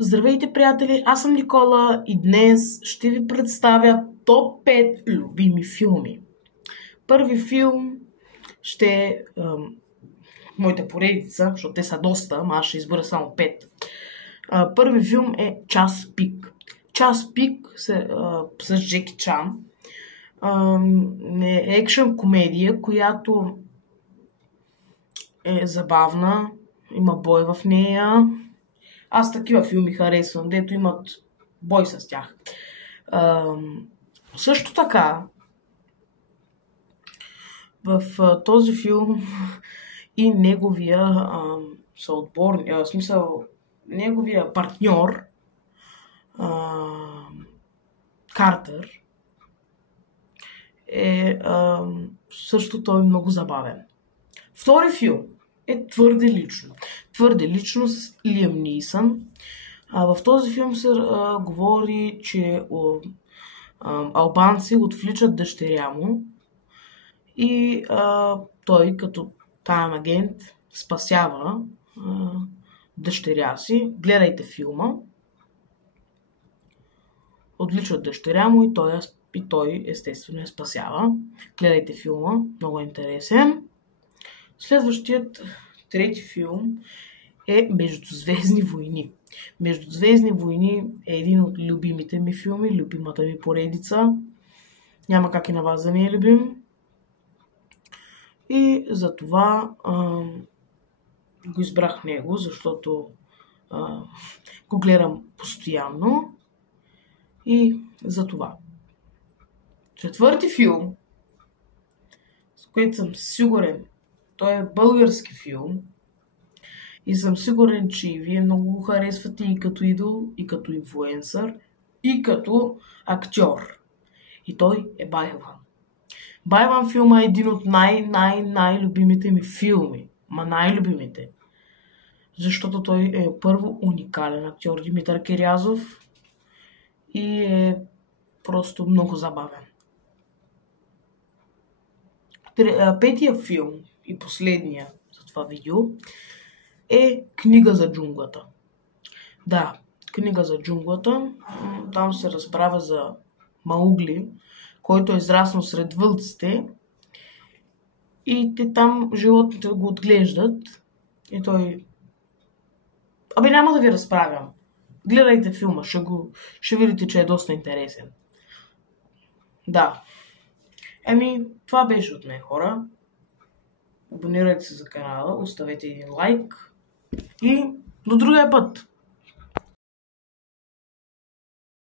Здравейте, приятели! Аз съм Никола и днес ще ви представя топ 5 любими филми. Първи филм ще е моята поредица, защото те са доста, ама аз ще избера само 5. Първи филм е Час пик. Час пик с Джеки Чан е екшън комедия, която е забавна, има бой в нея. Аз такива филми харесвам, дето имат бой с тях. Също така, в този филм и неговия неговия партньор Картер е също той много забавен. Втори филм е Твърде лично. Твърде лично с Лиам Нийсън. В този филм се говори, че албанци отвличат дъщеря му и той като таен агент спасява дъщеря си. Гледайте филма. Отвличат дъщеря му и той естествено я спасява. Гледайте филма, много интересен. Следващият трети филм е Междузвездни войни. Междузвездни войни е един от любимите ми филми, любимата ми поредица. Няма как и на вас да не е любим. И затова го избрах него, защото го гледам постоянно. И затова. Четвърти филм, с който съм сигурен, той е български филм и съм сигурен, че и вие много го харесвате и като идол, и като инфлуенсър, и като актьор. И той е Байван. Байван филма е един от най-любимите ми филми. Най-любимите. Защото той е първо уникален актьор Димитър Кирязов и е просто много забавен. Петия филм и последния за това видео е Книга за джунглата. Да, Книга за джунглата. Там се разправя за Маугли, който е израснал сред вълците и те там животните го отглеждат и той... няма да ви разправям. Гледайте филма, ще видите, че е доста интересен. Да. Това беше от мен, хора. Абонирайте се за канала, оставете един лайк и до другия път!